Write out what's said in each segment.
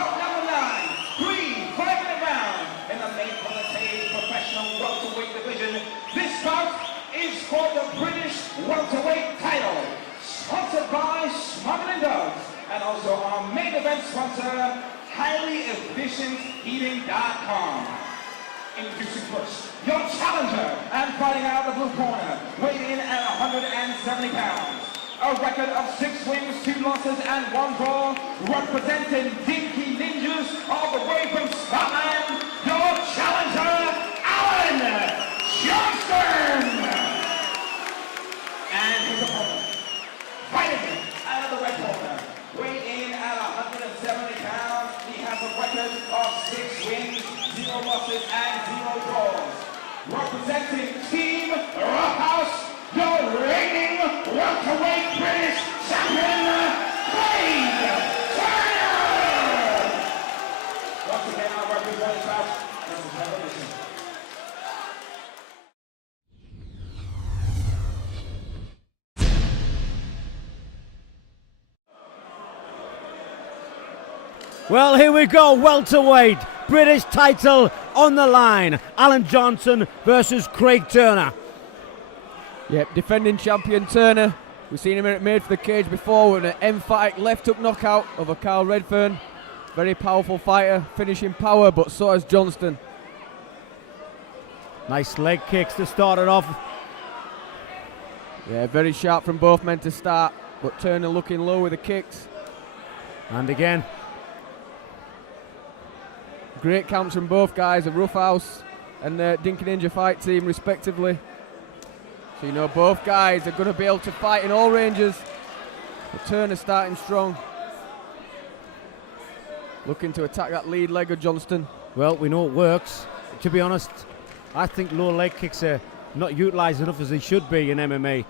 bout number 9, 3 5-minute round in the M4TC professional welterweight division. This bout is for the British welterweight title, sponsored by Smuggling Dogs, and also our main event sponsor, highlyefficientheating.com. Introducing first, your challenger, and fighting out of the blue corner, weighing in at 170 pounds. A record of 6 wins, 2 losses, and 1 draw, representing Dinky Ninjas all the way from Scotland, your challenger, Alan Johnston! And his opponent, fighting out of the red corner, weighing in at 170 pounds, he has a record of 6 wins, 0 losses, and 0 draws. Representing Team Roughhouse, your reigning welterweight British champion, Craig Turner! Once again, our representative bout, this is Revolution. Well, here we go, welterweight, British title on the line. Alan Johnston versus Craig Turner. Yep, defending champion Turner. We've seen him made for the cage before with an emphatic left hook knockout over Carl Redfern. Very powerful fighter, finishing power, but so has Johnston. Nice leg kicks to start it off. Yeah, very sharp from both men to start, but Turner looking low with the kicks. And again. Great counts from both guys, the Roughhouse and the Dinky Ninja fight team respectively. So you know both guys are going to be able to fight in all ranges. But Turner starting strong. Looking to attack that lead leg of Johnston. Well, we know it works. To be honest, I think low leg kicks are not utilised enough as they should be in MMA.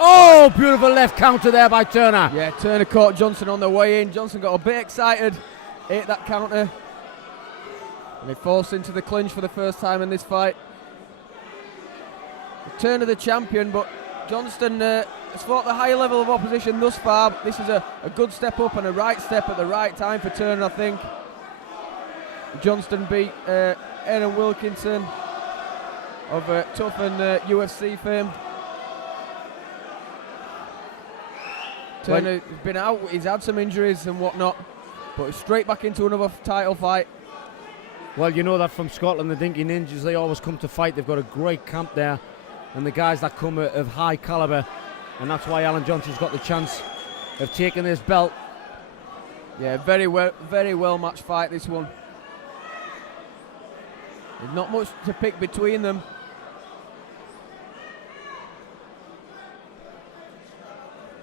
Oh, beautiful left counter there by Turner. Yeah, Turner caught Johnston on the way in. Johnston got a bit excited, ate that counter, and he forced into the clinch for the first time in this fight. Turner the champion, but Johnston has fought the higher level of opposition thus far. This is a good step up and a right step at the right time for Turner, I think. Johnston beat Aaron Wilkinson of Tough and UFC fame. Turner has been out, he's had some injuries and whatnot, but he's straight back into another title fight. Well, you know that from Scotland, the Dinky Ninjas, they always come to fight. They've got a great camp there, and the guys that come are of high calibre, and that's why Alan Johnston's got the chance of taking this belt. Yeah, very well matched fight, this one. There's not much to pick between them.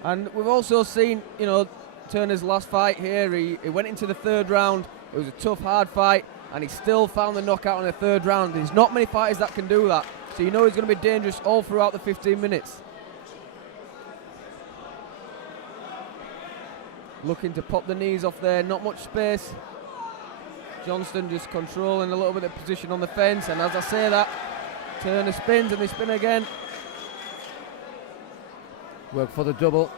And we've also seen, you know, Turner's last fight here. He went into the 3rd round. It was a tough, hard fight, and he still found the knockout in the 3rd round. There's not many fighters that can do that. So you know he's going to be dangerous all throughout the 15 minutes. Looking to pop the knees off there, not much space. Johnston just controlling a little bit of position on the fence, and as I say that, Turner spins and they spin again. Work for the double.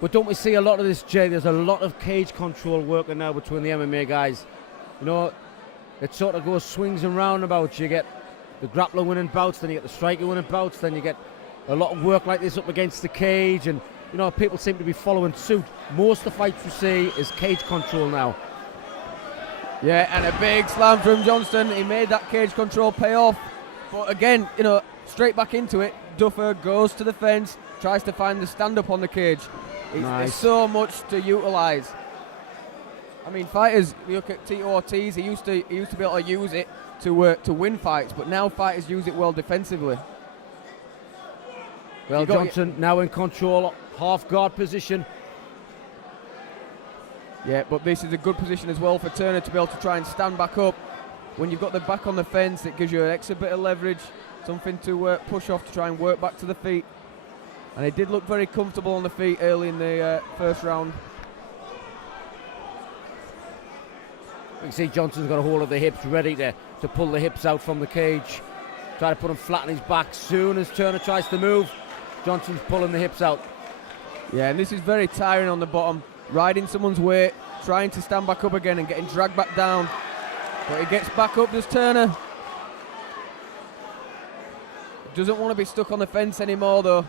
But don't we see a lot of this, Jay? There's a lot of cage control working now between the MMA guys. You know, it sort of goes swings and roundabouts. You get the grappler winning bouts, then you get the striker winning bouts, then you get a lot of work like this up against the cage, and you know, people seem to be following suit. Most of the fights we see is cage control now. Yeah, and a big slam from Johnston. He made that cage control pay off. But again, you know, straight back into it. Duffer goes to the fence, tries to find the stand-up on the cage. There's so much to utilise. I mean, fighters, you look at Tito Ortiz, he used to be able to use it to win fights, but now fighters use it well defensively. Well, Johnston now in control, half guard position. Yeah, but this is a good position as well for Turner to be able to try and stand back up. When you've got the back on the fence, it gives you an extra bit of leverage, something to push off to try and work back to the feet. And he did look very comfortable on the feet early in the 1st round. You can see Johnston's got a hold of the hips, ready to pull the hips out from the cage. Try to put him flat on his back. Soon as Turner tries to move, Johnston's pulling the hips out. Yeah, and this is very tiring on the bottom. Riding someone's weight, trying to stand back up again and getting dragged back down. But he gets back up, does Turner. Doesn't want to be stuck on the fence anymore though.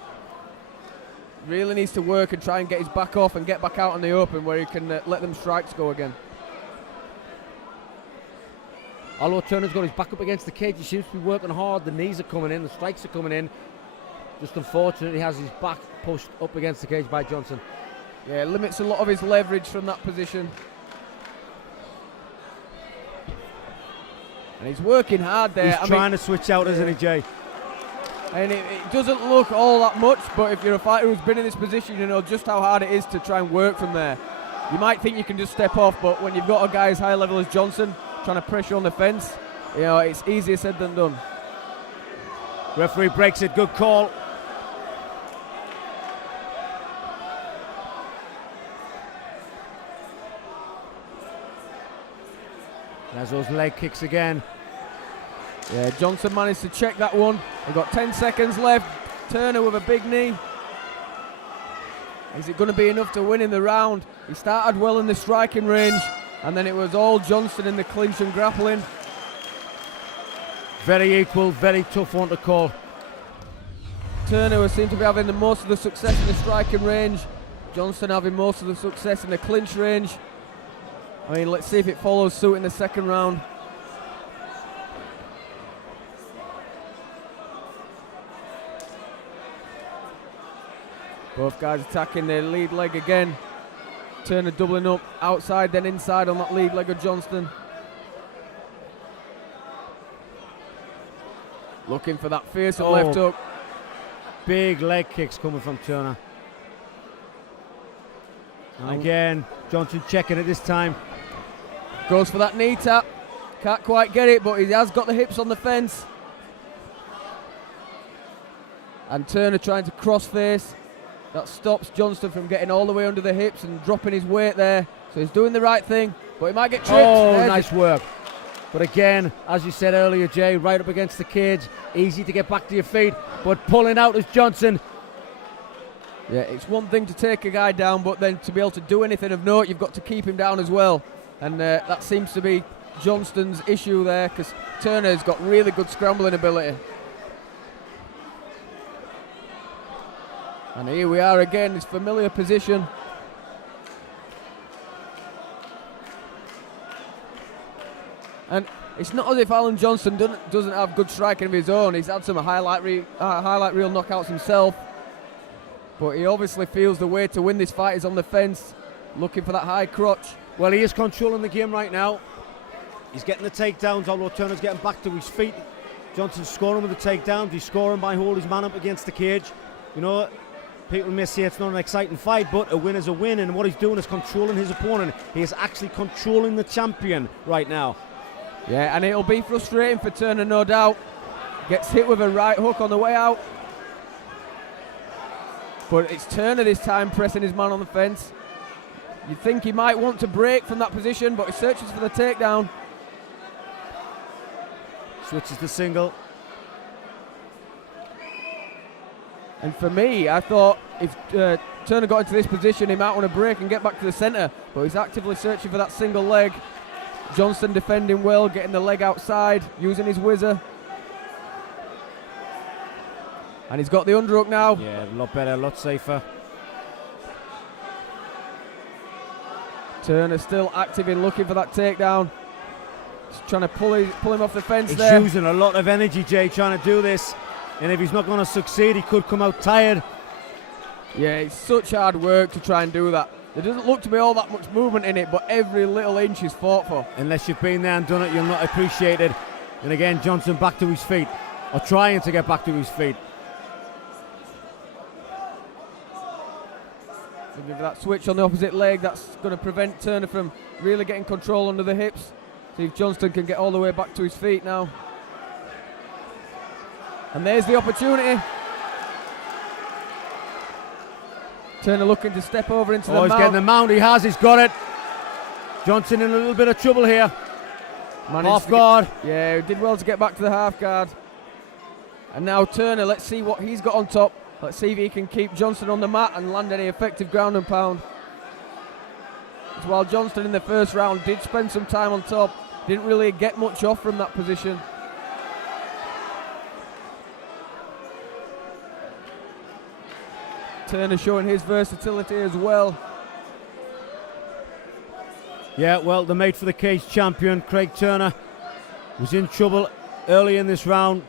Really needs to work and try and get his back off and get back out in the open where he can let them strikes go again. Although Turner's got his back up against the cage, he seems to be working hard. The knees are coming in, the strikes are coming in. Just unfortunately, he has his back pushed up against the cage by Johnson. Yeah, limits a lot of his leverage from that position. And he's working hard there. He's trying to switch out, isn't he, Jay? And it doesn't look all that much, but if you're a fighter who's been in this position, you know just how hard it is to try and work from there. You might think you can just step off, but when you've got a guy as high level as Johnson trying to pressure on the fence, you know, it's easier said than done. Referee breaks it, good call. There's those leg kicks again. Yeah, Johnson managed to check that one. They've got 10 seconds left. Turner with a big knee. Is it going to be enough to win in the round? He started well in the striking range, and then it was all Johnson in the clinch and grappling. Very equal, very tough one to call. Turner seemed to be having the most of the success in the striking range. Johnson having most of the success in the clinch range. I mean, let's see if it follows suit in the second round. Both guys attacking their lead leg again. Turner doubling up outside then inside on that lead leg of Johnston. Looking for that fearsome left hook. Big leg kicks coming from Turner. And again, Johnson checking it this time. Goes for that knee tap. Can't quite get it, but he has got the hips on the fence. And Turner trying to cross face. That stops Johnston from getting all the way under the hips and dropping his weight there. So he's doing the right thing, but he might get tripped. Oh, nice work. But again, as you said earlier, Jay, right up against the cage. Easy to get back to your feet, but pulling out is Johnson. Yeah, it's one thing to take a guy down, but then to be able to do anything of note, you've got to keep him down as well. And that seems to be Johnston's issue there, because Turner's got really good scrambling ability. And here we are again, his familiar position. And it's not as if Alan Johnson doesn't have good striking of his own. He's had some highlight reel knockouts himself. But he obviously feels the way to win this fight is on the fence, looking for that high crotch. Well, he is controlling the game right now. He's getting the takedowns, although Turner's getting back to his feet. Johnson's scoring with the takedowns. He's scoring by holding his man up against the cage. You know, people may say it's not an exciting fight, but a win is a win, and what he's doing is controlling his opponent. He is actually controlling the champion right now. Yeah, and it'll be frustrating for Turner, no doubt. Gets hit with a right hook on the way out. But it's Turner this time pressing his man on the fence. You'd think he might want to break from that position, but he searches for the takedown. Switches to single. And for me, I thought if Turner got into this position, he might want to break and get back to the centre. But he's actively searching for that single leg. Johnston defending well, getting the leg outside, using his whizzer. And he's got the underhook now. Yeah, a lot better, a lot safer. Turner still active in looking for that takedown. He's trying to pull him off the fence there. He's using a lot of energy, Jay, trying to do this. And if he's not going to succeed, he could come out tired. Yeah, it's such hard work to try and do that. There doesn't look to be all that much movement in it, but every little inch is fought for. Unless you've been there and done it, you'll not appreciate it. And again, Johnson back to his feet, or trying to get back to his feet. Looking for that switch on the opposite leg, that's going to prevent Turner from really getting control under the hips. See if Johnston can get all the way back to his feet now. And there's the opportunity. Turner looking to step over into the mount. He's getting the mount, he's got it. Johnson in a little bit of trouble here. Half guard. Yeah, he did well to get back to the half guard. And now Turner, let's see what he's got on top. Let's see if he can keep Johnson on the mat and land any effective ground and pound. fact, while Johnston in the first round did spend some time on top, didn't really get much off from that position. Turner showing his versatility as well. Yeah, well, the mate for the cage champion, Craig Turner, was in trouble early in this round.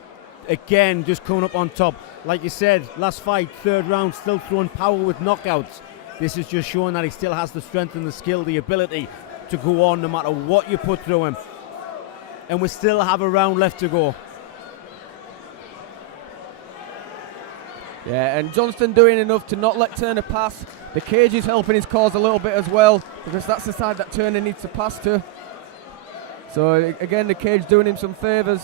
Again, just coming up on top. Like you said, last fight, third round, still throwing power with knockouts. This is just showing that he still has the strength and the skill, the ability to go on no matter what you put through him. And we still have a round left to go. Yeah, and Johnston doing enough to not let Turner pass. The cage is helping his cause a little bit as well, because that's the side that Turner needs to pass to. So again, the cage doing him some favours.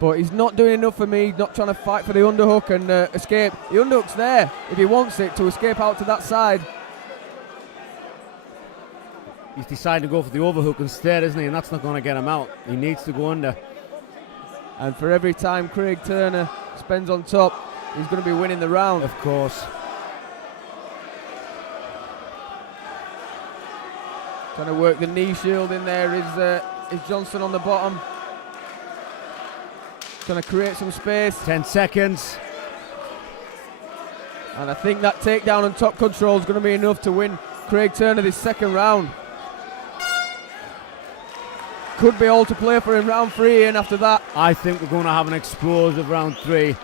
But he's not doing enough for me, not trying to fight for the underhook and escape. The underhook's there, if he wants it, to escape out to that side. He's decided to go for the overhook instead, isn't he? And that's not going to get him out. He needs to go under. And for every time Craig Turner spends on top, he's going to be winning the round. Of course. Trying to work the knee shield in there is Johnston on the bottom. Trying to create some space. 10 seconds. And I think that takedown and top control is going to be enough to win Craig Turner this second round. Could be all to play for in round 3, and after that, I think we're going to have an explosive round 3.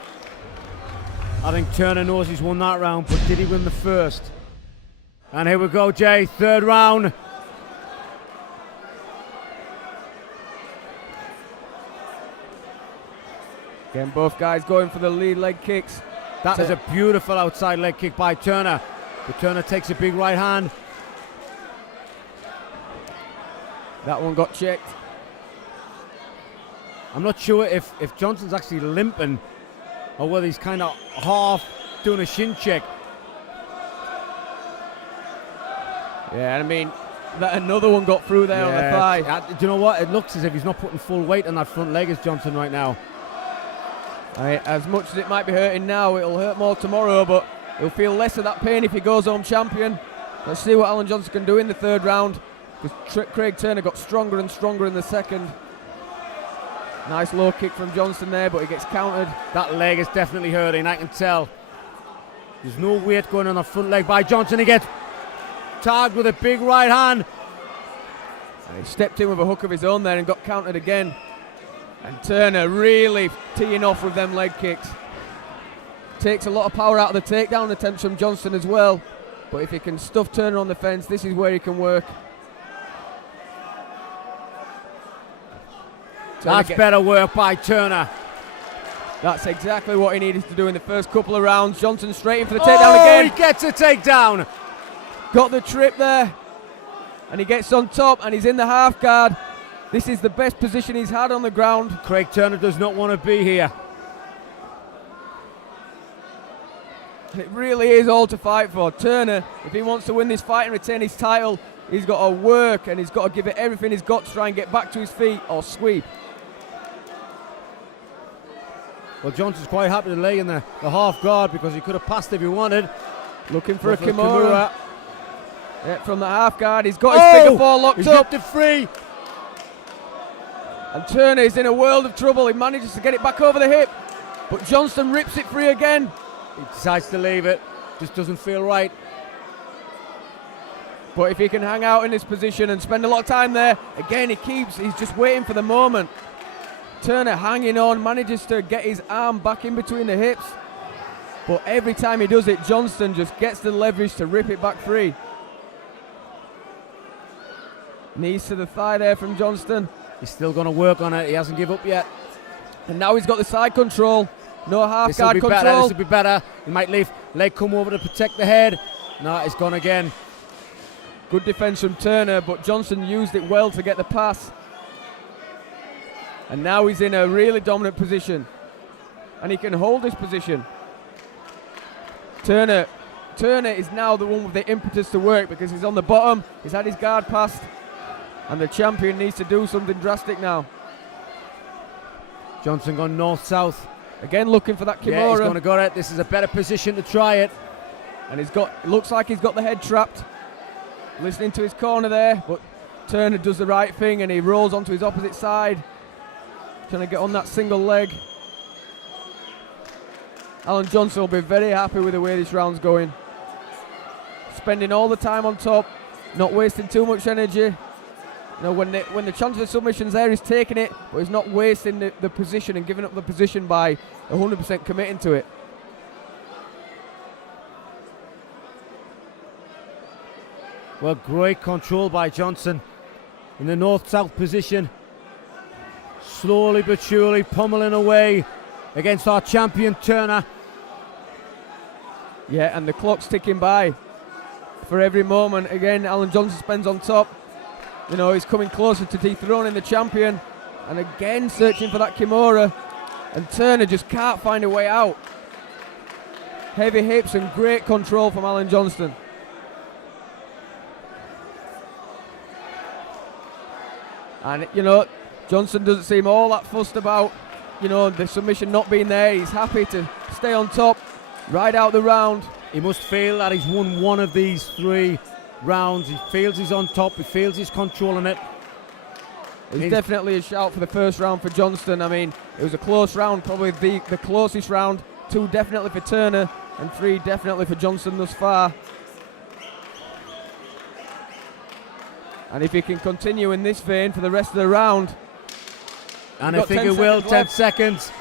I think Turner knows he's won that round, but did he win the first? And here we go, Jay, third round. again, both guys going for the lead leg kicks. That is a beautiful outside leg kick by Turner. But Turner takes a big right hand. That one got checked. I'm not sure if Johnston's actually limping or whether he's kind of half doing a shin check. Yeah, I mean, that another one got through there on the thigh. Do you know what? It looks as if he's not putting full weight on that front leg as Johnston right now. I mean, as much as it might be hurting now, it'll hurt more tomorrow, but he'll feel less of that pain if he goes home champion. Let's see what Alan Johnston can do in the third round, because Craig Turner got stronger and stronger in the second. Nice low kick from Johnston there, but he gets countered. That leg is definitely hurting, I can tell. There's no weight going on the front leg by Johnston. He gets tagged with a big right hand. And he stepped in with a hook of his own there and got countered again. And Turner really teeing off with them leg kicks. Takes a lot of power out of the takedown attempts from Johnston as well. But if he can stuff Turner on the fence, this is where he can work. That's better work by Turner. That's exactly what he needed to do in the first couple of rounds. Johnston straight in for the takedown again. He gets a takedown. Got the trip there. And he gets on top and he's in the half guard. This is the best position he's had on the ground. Craig Turner does not want to be here. And it really is all to fight for. Turner, if he wants to win this fight and retain his title, he's got to work and he's got to give it everything he's got to try and get back to his feet or sweep. Well, Johnston's quite happy to lay in the half guard because he could have passed if he wanted. Looking for a Kimura. Yeah, from the half guard, he's got his figure four locked he's up. He's free. And Turner is in a world of trouble. He manages to get it back over the hip, but Johnston rips it free again. He decides to leave it. Just doesn't feel right. But if he can hang out in this position and spend a lot of time there, again he's just waiting for the moment. Turner hanging on, manages to get his arm back in between the hips. But every time he does it, Johnston just gets the leverage to rip it back free. Knees to the thigh there from Johnston. He's still going to work on it. He hasn't given up yet. And now he's got the side control. No half guard control. This will be better. He might leave leg come over to protect the head. No, it's gone again. Good defense from Turner, but Johnston used it well to get the pass. And now he's in a really dominant position. And he can hold this position. Turner is now the one with the impetus to work because he's on the bottom. He's had his guard passed. And the champion needs to do something drastic now. Johnston gone north-south. Again looking for that Kimura. Yeah, he's going to get it. This is a better position to try it. And looks like he's got the head trapped. listening to his corner there, but Turner does the right thing and he rolls onto his opposite side, trying to get on that single leg. Alan Johnson will be very happy with the way this round's going. Spending all the time on top, not wasting too much energy. You know, when the chance for submission's there, he's taking it, but he's not wasting the position and giving up the position by 100% committing to it. Well, great control by Johnson in the north-south position. Slowly but surely pummeling away against our champion Turner. Yeah, and the clock's ticking by for every moment. Again, Alan Johnson spends on top. You know, he's coming closer to dethroning the champion. And again, searching for that Kimura. And Turner just can't find a way out. Heavy hips and great control from Alan Johnston. And, you know, Johnson doesn't seem all that fussed about, you know, the submission not being there. He's happy to stay on top, ride out the round. He must feel that he's won one of these 3 rounds. He feels he's on top. He feels he's controlling it. It's definitely a shout for the first round for Johnston. I mean, it was a close round, probably the closest round. 2 definitely for Turner and 3 definitely for Johnston thus far. And if he can continue in this vein for the rest of the round. And I think he will, 10 seconds.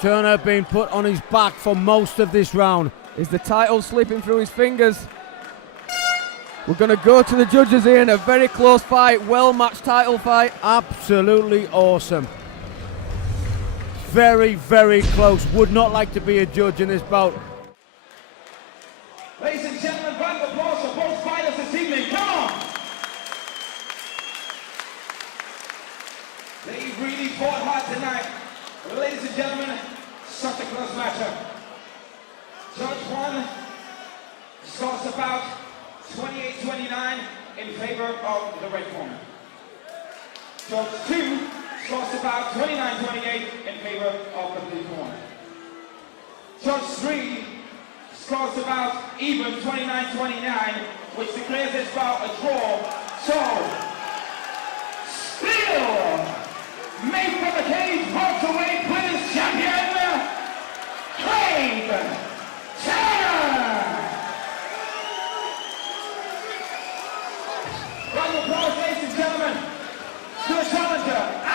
Turner being put on his back for most of this round. Is the title slipping through his fingers? We're going to go to the judges here in a very close fight, well-matched title fight. Absolutely awesome. Very, very close. Would not like to be a judge in this bout. Ladies and gentlemen, round of applause for both fighters this evening. Come on! They really fought hard tonight. Ladies and gentlemen, such a close matchup. Judge 1 scores about 28-29 in favor of the red corner. Judge 2 scores about 29-28 in favor of the blue corner. Judge 3 scores about even 29-29, which declares this bout a draw. So, still, made for the cage, welterweight British champion, Craig Turner! Round of applause, ladies and gentlemen, to the challenger.